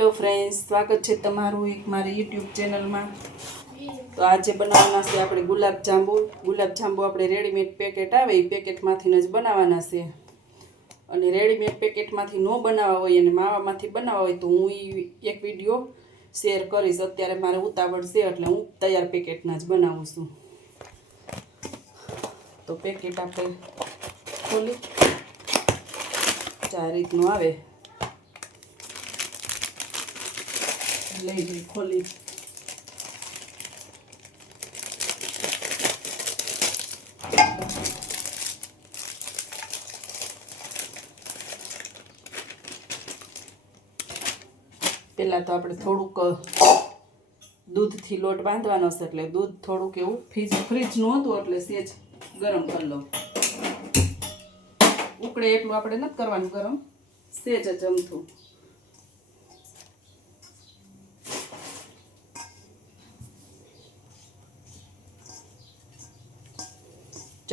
Hello friends સ્વાગત છે તમારું એક મારી યુટ્યુબ ચેનલમાં તો આજે બનાવવાના છે આપણે ગુલાબજાંબુ ગુલાબજાંબુ આપણે રેડીમેડ પેકેટ આવે, એ પેકેટમાંથી જ બનાવવાના છે. અને રેડીમેડ પેકેટમાંથી ન બનાવવા હોય અને માવામાંથી બનાવવા હોય તો હું એ એક વીડિયો શેર કરીશ. અત્યારે મારે ઉતાવળ છે એટલે હું તૈયાર પેકેટના જ બનાવું છું. તો પેકેટ આપણે ખોલી. ચાર રીતનું આવે. લઈ લઈ ખોલી પહેલાં તો આપણે થોડુંક દૂધથી લોટ બાંધવાનો છે એટલે દૂધ થોડુંક એવું ફ્રીજ ફ્રીજનું હતું એટલે સેજ ગરમ કરી લો ઉકળે એટલું આપણે નથી કરવાનું ગરમ, સેજ જ અમથું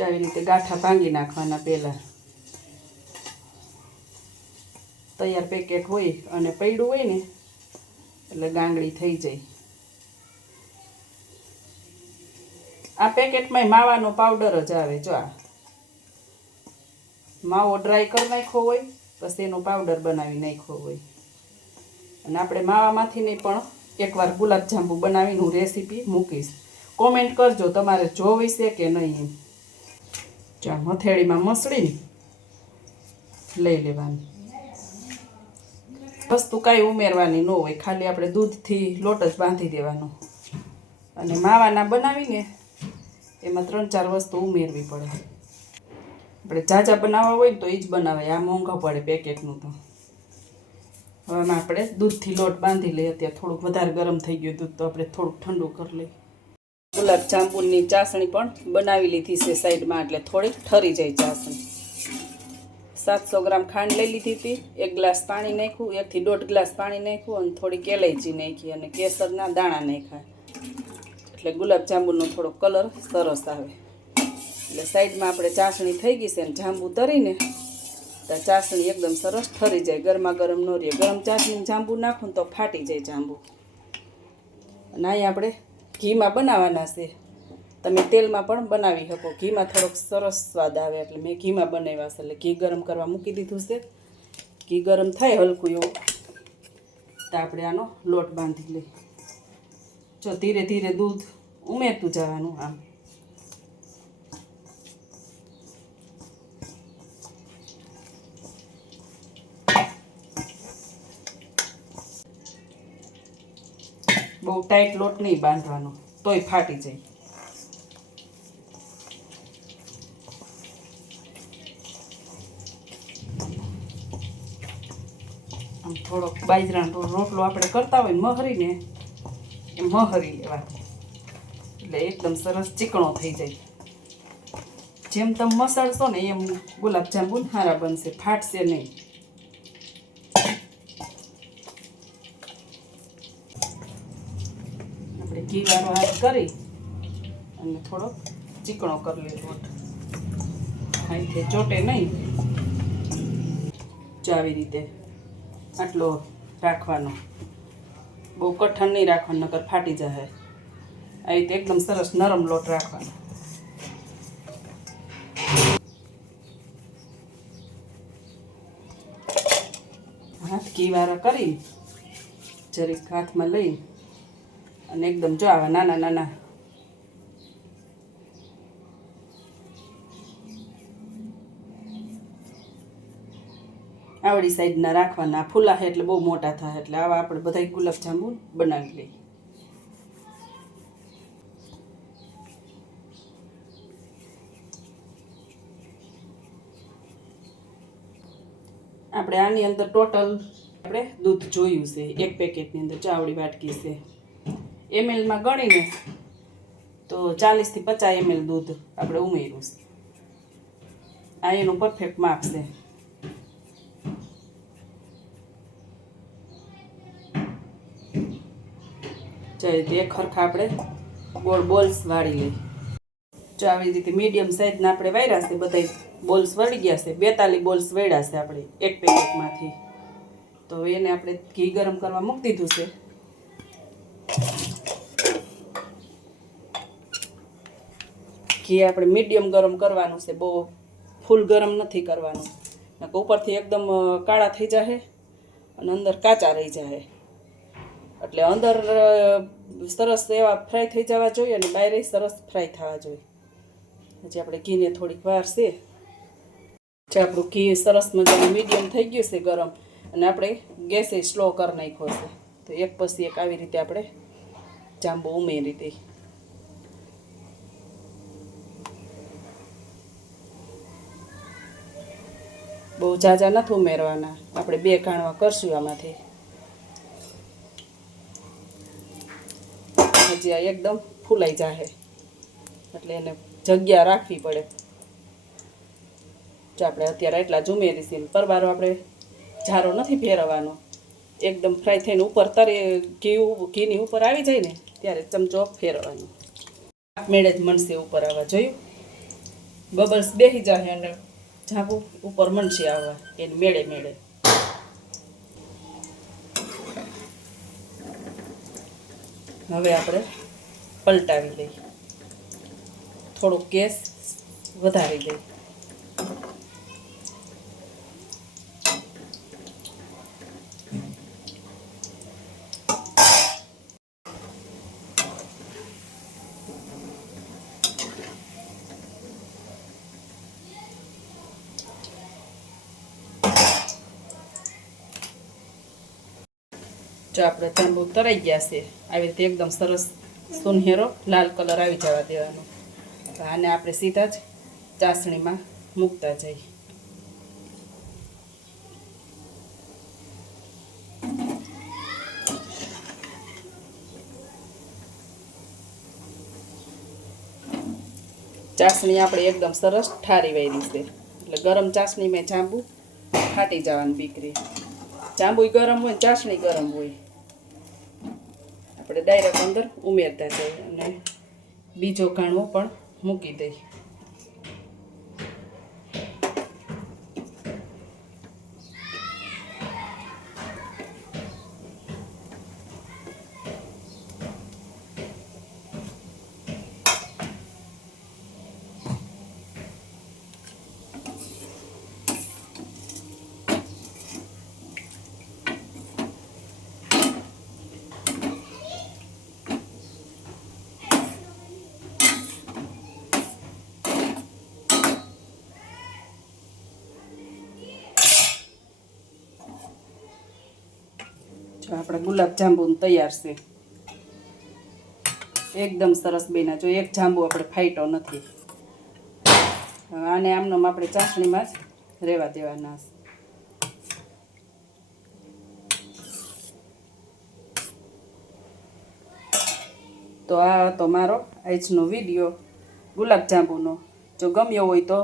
આવી રીતે ગાંઠા ભાંગી નાખવાના પહેલાં. તૈયાર પેકેટ હોય અને પૈડું હોય ને, એટલે ગાંગડી થઈ જાય. આ પેકેટમાં માવાનો પાવડર જ આવે, જો આ. માવો ડ્રાય કરી નાખ્યો હોય, પછી એનો પાવડર બનાવી નાખ્યો હોય. અને આપણે માવામાંથી નહીં પણ એકવાર ગુલાબજાંબુ બનાવીને હું રેસીપી મૂકીશ. કોમેન્ટ કરજો તમારે જોવી છે કે નહીં એમ. ચાલ હથેળીમાં મસળી લઈ લેવાની. વસ્તુ કાંઈ ઉમેરવાની ન હોય, ખાલી આપણે દૂધથી લોટ જ બાંધી દેવાનો. અને માવાના બનાવીને એમાં ત્રણ ચાર વસ્તુ ઉમેરવી પડે. આપણે જાજા બનાવવા હોય ને તો એ જ બનાવાય આ મોંઘા પડે પેકેટનું તો. હવે આપણે દૂધથી લોટ બાંધી લઈએ, અત્યારે થોડુંક વધારે ગરમ થઈ ગયું દૂધ, તો આપણે થોડુંક ઠંડુ કરી લઈએ. ગુલાબ જાંબુની ચાસણી પણ બનાવી લીધી છે સાઈડમાં, એટલે થોડીક ઠરી જાય ચાસણી. સાતસો ગ્રામ ખાંડ લઈ લીધી હતી, એક ગ્લાસ પાણી નાખ્યું, એકથી દોઢ ગ્લાસ પાણી નાખ્યું અને થોડીક એલાયચી નાખી અને કેસરના દાણા નાખ્યા. એટલે ગુલાબ જાંબુનો થોડો કલર સરસ આવે. એટલે સાઈડમાં આપણે ચાસણી થઈ ગઈ છે ને જાંબુ તરીને તો ચાસણી એકદમ સરસ ઠરી જાય. ગરમા ગરમ ન રહે ગરમ ચાસણી જાંબુ નાખું તો ફાટી જાય જાંબુ. અને આપણે ઘીમાં બનાવવાના છે. તમે તેલમાં પણ બનાવી શકો. ઘીમાં થોડોક સરસ સ્વાદ આવે એટલે મેં ઘીમાં બનાવ્યા છે. એટલે ઘી ગરમ કરવા મૂકી દીધું છે. ઘી ગરમ થાય હલકું એવું. તો આપણે આનો લોટ બાંધી લઈએ. જો ધીરે ધીરે દૂધ ઉમેરતું જવાનું આમ. બહુ ટાઈટ લોટ નહીં બાંધવાનો, તોય ફાટી જાય. થોડોક બાજરાનો રોટલો આપણે કરતા હોય મહરીને, એ મહરી લેવા. એટલે એકદમ સરસ ચીકણો થઈ જાય. જેમ તમે મસળશો ને એમ ગુલાબજાંબુ સારા બનશે, ફાટશે નહીં. આપણે હાથ કરી અને થોડોક ચીકણો કરી લે લોટ હાથે ચોટે નહીં. ચાવી રીતે આટલો રાખવાનો. બહુ કઠણ નહીં રાખવાનો, નકર ફાટી જાય આ રીતે એકદમ સરસ નરમ લોટ રાખવાનો. હાથ ઘીવાળા કરી, જરીક હાથમાં લઈ અને એકદમ જો આવા નાના નાના. આવડી સાઈડના રાખવાના ફૂલા એટલે બહુ મોટા થાય એટલે આવા આપણે બધા ગુલાબજાંબુ બનાવી લઈએ. આપણે આની અંદર ટોટલ આપણે દૂધ જોયું છે, એક પેકેટની અંદર ચાવડી વાટકી છે. એમએલમાં ગણીને તો ચાલીસથી પચાસ એમએલ દૂધ આપણે ઉમેર્યું છે. આ એનું પરફેક્ટ માપ છે. ચાલો તે ખરખા આપણે ગોળ બોલ્સ વાળી લઈ જો આવી રીતે મીડિયમ સાઇઝના આપણે વાયરા છે બધા બોલ્સ વળી ગયા છે બેતાલી બોલ્સ વળ્યા છે આપણે એક પેકેટમાંથી તો એને આપણે ઘી ગરમ કરવા મૂકી દીધું છે. ઘી આપણે મીડિયમ ગરમ કરવાનું છે, બહુ ફૂલ ગરમ નથી કરવાનું. ઉપરથી એકદમ કાળા થઈ જાય અને અંદર કાચા રહી જાય એટલે અંદર સરસ એવા ફ્રાય થઈ જવા જોઈએ અને બહાર સરસ ફ્રાય થવા જોઈએ. પછી આપણે ઘીને થોડીક વાર છે. જે આપણું ઘી સરસ મજાનું મીડિયમ થઈ ગયું છે ગરમ. અને આપણે ગેસે સ્લો કરી નાખ્યો છે. તો એક પછી એક આવી રીતે આપણે જાંબુ ઉમેરી દઈ બહુ ઝાઝા નથી ઉમેરવાના. આપણે બે કાણવા કરશું આમાંથી. હજી આ એકદમ ફૂલાઈ જાહે. એટલે એને જગ્યા રાખવી પડે. જો આપણે અત્યારે એટલા જ ઉમેરીશું. પરવારો આપણે ઝારો નથી ફેરવવાનો એકદમ ફ્રાય થઈને ઉપર તરે ઘી ઘીની ઉપર આવી જાય ને, ત્યારે ચમચો ફેરવવાનો. મેળે જ મણશે ઉપર આવવા જોયું. બબલ્સ બેસી જાય અને ઝાંકું ઉપર મણશે આવવા એને મેળે મેળે. હવે આપણે પલટાવી લઈએ. થોડો કેસ વધારી દઈએ જો આપણે જાંબુ તરાઈ ગયા છે, આવી રીતે એકદમ સરસ સુનહેરો લાલ કલર આવી જવા દેવાનો. તો આને આપણે સીધા જ ચાસણીમાં મૂકતા જઈએ. ચાસણી આપણે એકદમ સરસ ઠારી વાળી છે. એટલે ગરમ ચાસણીમાં જાંબુ ફાટી જવાની બીકરી જાંબુ ગરમ હોય ચાસણી ગરમ હોય. આપણે ડાયરેક્ટ અંદર ઉમેરતા જઈએ અને બીજો કાણવો પણ મૂકી દઈ જો આપણા ગુલાબ જાંબુ તૈયાર છે. એકદમ સરસ બન્યા જો એક જાંબુ આપણે ફાઈટો નથી. આને આમનો આપણે ચાસણીમાં જ રહેવા દેવાના છે. તો આ હતો મારો આજનો વીડિયો. ગુલાબ જાંબુનો. જો ગમ્યો હોય તો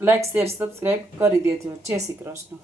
લાઈક, શેર, સબસ્ક્રાઈબ કરી દેજો. જય શ્રી કૃષ્ણ.